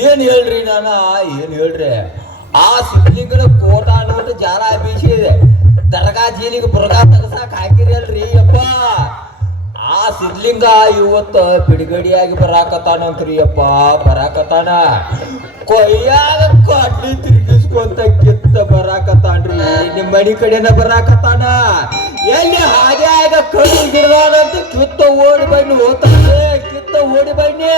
ಏನ್ ಹೇಳ್ರಿ ಏನ್ ಹೇಳ್ರಿ ಆ ಸಿದ್ಲಿಂಗನ ಕೋಟ ನೋಟು ಜಾಲ ಬೀಸಿ ದರ್ಗಾ ಜೀಲಿಗೆ ಬುರ್ಗಾ ತಗಸಾಕ್ ಹಾಕಿರಿ ಅಲ್ರಿ ಅಪ್ಪ. ಆ ಸಿದ್ಲಿಂಗ ಇವತ್ತ ಬಿಡುಗಡಿಯಾಗಿ ಬರಾಕತ್ತಾನಂತ್ರಿ ಅಪ್ಪ, ಬರಾಕತ್ತಾನ. ಕೊಯ್ಯಾಗ ಕೊಡ್ಲಿ ತಿರುಗಿಸ್ಕೊಂತ ಕಿತ್ತ ಬರಾಕತ್ತಾನ್ರಿ. ನಿಮ್ ಮನಿ ಕಡೆನ ಬರಾಕತ್ತಾನ. ಎಲ್ಲಿ ಹಾಗೆ ಆಗ ಕಣ್ಣು ಗಿಡದಾನಂತ ಕಿತ್ತ ಓಡಿ ಬನ್ನಿ ಹೋಗ್ತಾನೆ, ಕಿತ್ತ ಓಡಿ ಬನ್ನಿ.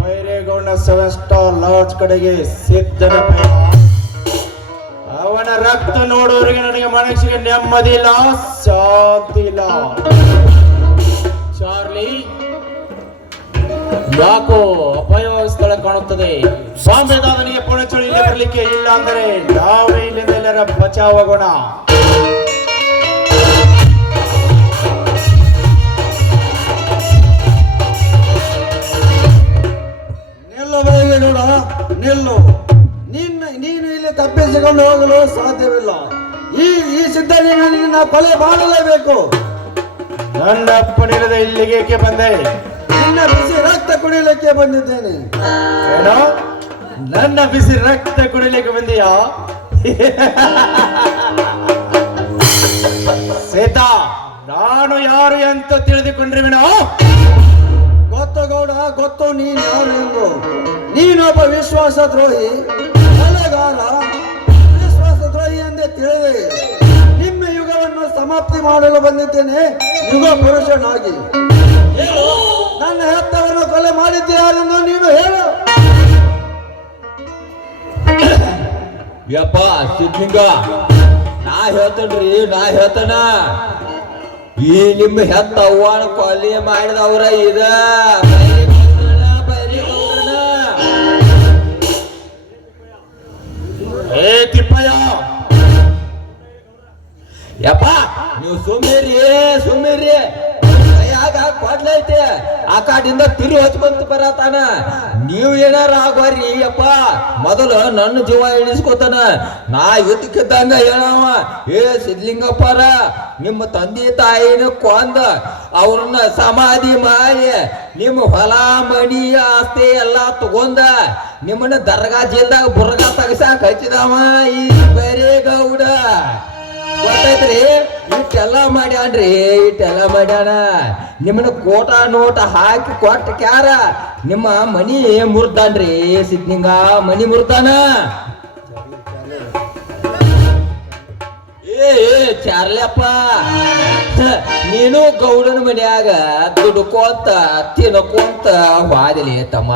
ಬೈರೇಗೌಡ 7 ಸ್ಟಾರ್ ಲಾಡ್ಜ್ ಕಡೆಗೆ ಸಿದ್ಧನ ಪಯಣ. ಅವನ ರಕ್ತ ನೋಡೋರಿಗೆ ನನಗೆ ಮನಸ್ಸಿಗೆ ನೆಮ್ಮದಿ ಇಲ್ಲ, ಶಾಂತಿ ಇಲ್ಲ. ಚಾರ್ಲಿ, ಯಾಕೋ ಅಪಾಯವಾದ ಸ್ಥಳ ಕಾಣುತ್ತದೆ. ಸ್ವಾಮ್ಯದಾದನಿಗೆ ಪುಣಚಳಿ ಬರಲಿಕ್ಕೆ ಇಲ್ಲ ಅಂದರೆ ನಾವೇ ಇಲ್ಲಿಂದ ಎಲ್ಲರ ಬಚಾವಾಗೋಣ. ನೋಡ ನಿಲ್ಲು. ನೀನು ಇಲ್ಲಿ ತಪ್ಪಿಸಿಕೊಂಡು ಹೋಗಲು ಸಾಧ್ಯವಿಲ್ಲ. ಈ ಸಿದ್ಧನಿಗೆ ಕೊಲೆ ಮಾಡಲೇಬೇಕು. ನನ್ನ ಅಪ್ಪನಿರದ ಇಲ್ಲಿಗೆ ಬಂದೆ. ನಿನ್ನ ಬಿಸಿ ರಕ್ತ ಕುಡಿಯಲಿಕ್ಕೆ ಬಂದಿದ್ದೇನೆ. ಏನೋ ನನ್ನ ಬಿಸಿ ರಕ್ತ ಕುಡಿಲಿಕ್ಕೆ ಬಂದೀಯಾ? ಸೀತಾ, ನಾನು ಯಾರು ಅಂತ ತಿಳಿದುಕೊಂಡ್ರೆ ಗೊತ್ತು ಗೌಡ, ಗೊತ್ತು ನೀನು ಯಾರು ಎಂದು. ನೀನೊಬ್ಬ ವಿಶ್ವಾಸ ದ್ರೋಹಿ, ಕೊಲೆಗಾರ, ವಿಶ್ವಾಸ ದ್ರೋಹಿ ಎಂದೇ ತಿಳಿದೆ. ನಿಮ್ಮ ಯುಗವನ್ನು ಸಮಾಪ್ತಿ ಮಾಡಲು ಬಂದಿದ್ದೇನೆ, ಯುಗ ಪುರುಷನಾಗಿ. ನನ್ನ ಹೆತ್ತವನ್ನು ಕೊಲೆ ಮಾಡಿದ್ದೆ ಯಾರೆಂದು ನೀನು ಹೇಳು. ಯಪ್ಪ ಸಿದ್ಲಿಂಗ, ನಾ ಹೇಳ್ತಾನ. ಈ ನಿಮ್ಮ ಹೆತ್ತ ಅವ್ವನ ಕೊಲೆ ಮಾಡಿದವ್ರ ಇದ ತಿಪ್ಪಯ್ಯ. ಯಪ್ಪ ನೀವು ಸುಮ್ಮಿರಿ ಯಾಗ ಕೊಡ್ಲೈತೆ. ಆ ಕಾಡಿಂದ ತಿರು ಹಚ್ಕೊಂತ ಬರತಾನ. ನೀವು ಏನಾರ ಆಗೋರಿ ಅಪ್ಪ. ಮೊದಲು ನನ್ನ ಜೀವ ಇಳಿಸ್ಕೊತಾನ. ನಾ ಯುದ್ಧಕ್ಕಿದ್ದಂಗ ಹೇಳವ, ಏ ಸಿದ್ಲಿಂಗಪ್ಪರ, ನಿಮ್ಮ ತಂದೆ ತಾಯಿನ ಕೊಂದ ಅವ್ರನ್ನ ಸಮಾಧಿ ಮಾಡಿ ನಿಮ್ಮ ಹೊಲ ಮಣಿ ಆಸ್ತಿ ಎಲ್ಲಾ ತಗೊಂಡ ನಿಮ್ಮನ್ನ ದರ್ಗಾ ಜೈಲ್ದಾಗ ಬುರ್ಗಾ ತಗಸಾಕ ಹಚ್ಚಿದವ ಈ ಬೈರೇಗೌಡ. ಗೊತ್ತೈತ್ರಿ? ಇಟ್ಟೆಲ್ಲ ಮಾಡ್ಯಾನ. ನಿಮ್ಮನ್ನ ಕೋಟ ನೋಟ ಹಾಕಿ ಕೊಟ್ಟ ಕ್ಯಾರ ನಿಮ್ಮ ಮನಿ ಮುರ್ದಾನ್ರಿ ಸಿದ್ಲಿಂಗ, ಮನಿ ಮುರ್ದಾನ. ಏ ಚಾರ್ಲಪ್ಪ, ನೀನು ಗೌಡನ ಮನ್ಯಾಗ ದುಡ್ಕೋಂತ ತಿನ್ಕೋಂತ ವಾದಿಲಿ ತಮ್ಮ.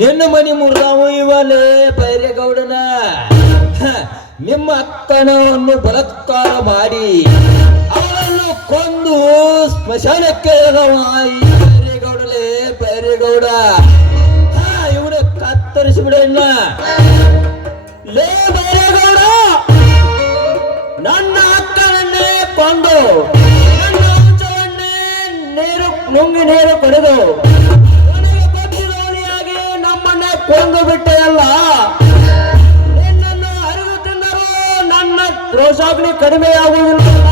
ನಿನ್ನ ಮನಿ ಮುರ್ದಾವ ಇವಲೇ ಬೈರೇಗೌಡನ. ನಿಮ್ಮ ಅಕ್ಕನನ್ನು ಬಲಾತ್ಕಾರ ಮಾಡಿ ಅವಳನ್ನು ಕೊಂದು ಸ್ಮಶಾನಕ್ಕೆ ಬೈರೇಗೌಡ. ಇವನು ಕತ್ತರಿಸಿಬಿಡಣ್ಣ. ಲೇ ಬೈರೇಗೌಡ, ನನ್ನ ಅಕ್ಕನನ್ನೇ ಕೊಂದು ನನ್ನ ಅಂಚವನ್ನೇ ನುಂಗಿ ನೀರು ಕೊಡೆದು ನನಗೆ ಗೊತ್ತಿದವನಿಯಾಗಿ ನಮ್ಮನ್ನೇ ಕೊಂದು ಬಿಟ್ಟೆಯಲ್ಲ. ರೋಷಾಗ್ನಿ ಕಡಿಮೆಯಾಗುವುದಿಲ್ಲ.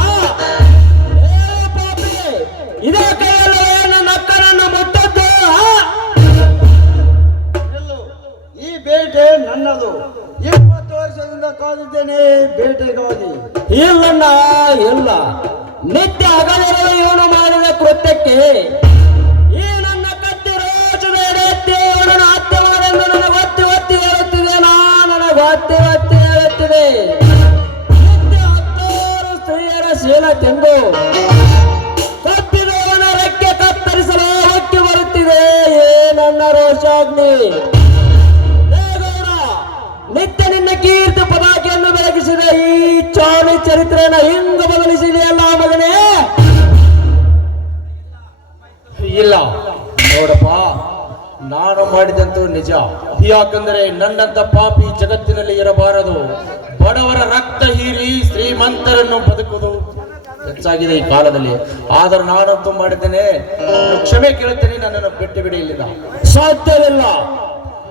ಇದೇ ಕೈಯಲ್ಲೇ ನನ್ನ ಅಕ್ಕನನ್ನು ಮುಟ್ಟದ್ದು. ಈ ಬೇಟೆ ನನ್ನದು. 20 ವರ್ಷದಿಂದ ಕಾದಿದ್ದೇನೆ ಬೇಟೆಗಾಗಿ. ಇಲ್ಲಣ್ಣ, ಇಲ್ಲ. ನಿತ್ಯ ಹಗಲಿರುಳು ಇವನು ಮಾಡಿದ ಕೃತ್ಯಕ್ಕೆ ಈ ನನ್ನ ಕತ್ತಿ ರೋಚದ ಎಡೆತ್ತಿ ಇವನನ್ನು ಹತ್ಯೆ ಮಾಡೆಂದು ನನಗೆ ಒತ್ತಿ ಹೇಳುತ್ತಿದೆ. ನನಗೆ ಒತ್ತಿ ಹೇಳುತ್ತಿದೆ. ಶೀಲ ತೆಂದು ತಪ್ಪಿದವನ ರೆಕ್ಕೆ ಕತ್ತರಿಸಲು ಹೊಕ್ಕಿ ಬರುತ್ತಿದೆ ನನ್ನ ರೋಷಾಗ್ನಿ. ನಿತ್ಯ ನಿನ್ನ ಕೀರ್ತಿ ಪತಾಕೆಯನ್ನು ಬೆಳಗಿಸಿದ ಈ ಚಾಲಿ ಚರಿತ್ರೆಯನ್ನು ಹಿಂಗ ಬದಲಿಸಿದೆಯಲ್ಲ ಮಗನೇ. ಇಲ್ಲ ನೋಡಪ್ಪ, ನಾನು ಮಾಡಿದಂತೂ ನಿಜ. ಯಾಕಂದರೆ ನನ್ನಂತ ಪಾಪಿ ಜಗತ್ತಿನಲ್ಲಿ ಇರಬಾರದು. ಬಡವರ ರಕ್ತ ಹೀರಿ ಶ್ರೀಮಂತರನ್ನು ಬದುಕುವುದು ಹೆಚ್ಚಾಗಿದೆ ಈ ಕಾಲದಲ್ಲಿ. ಆದರೂ ನಾನಂತೂ ಮಾಡಿದ್ದೇನೆ. ಕ್ಷಮೆ ಕೇಳುತ್ತೇನೆ, ನನ್ನನ್ನು ಬಿಟ್ಟು ಬಿಡಿ. ಇಲ್ಲಿಂದ ಸಾಧ್ಯವಿಲ್ಲ.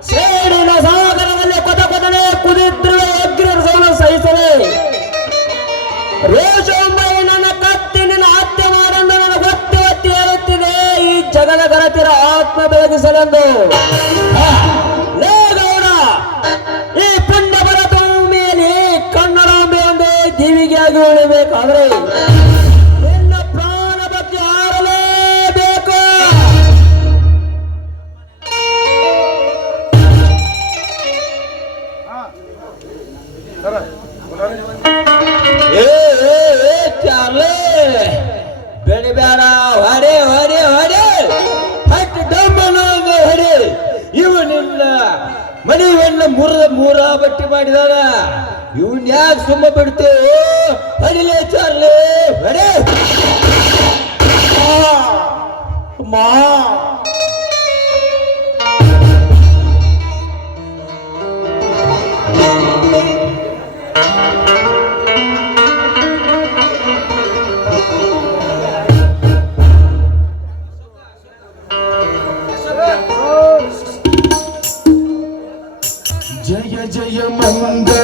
ಸೇಡಿನ ಸಾಗರದಲ್ಲಿ ಕೊದನೆ ಕುದಿದ್ರುವ ಅಗ್ನಿಯನ್ನು ಸಹಿಸದೆ ರೋಷಾಂಬಾಯಿ ನನ್ನ ಕತ್ತಿ ನಿನ್ನ ಹತ್ಯೆ ಮಾಡೆಂದು ನನಗೆ ಒತ್ತಿ ಹೇಳುತ್ತಿದೆ ಈ ಜಗದ ಗರತಿರ ಆತ್ಮ ಬೆಳಗಿಸಲೆಂದು. ಲೇ ಗೌಡ, ಈ ಪುಣ್ಯ ಬರದ ಮೇಲೆ ಕನ್ನಡಾಂಬೆ ಒಂದೇ ದೇವಿಗೆಯಾಗಿ ಉಳಿಬೇಕಾದ್ರೆ ನಿನ್ನ ಪ್ರಾಣ ಭಕ್ತಿ ಹಾರಲೇಬೇಕು. ಏ ಚಾಲೆ ಬೆಳಿಬೇಡ, ಹೊಡೆ ಹೊಡೆ ಹೊಡೆ, ಹಟ್ಟಿ ಡಮ್ಮನು ಹೊಡೆ. ಇವನಿಲ್ಲ ಮನೆಯನ್ನ ಮೂರ ಬಟ್ಟಿ ಮಾಡಿದಾಗ ಇವನ್ ಯಾಕೆ ಸುಮ್ಮ ಬಿಡ್ತೇವೆ? ಹೊಡಿಲೇ ಚಾಲೆ ಹೊಡೆ. ಮಾ ಜಯ ಜಯ ಮಂಗಳ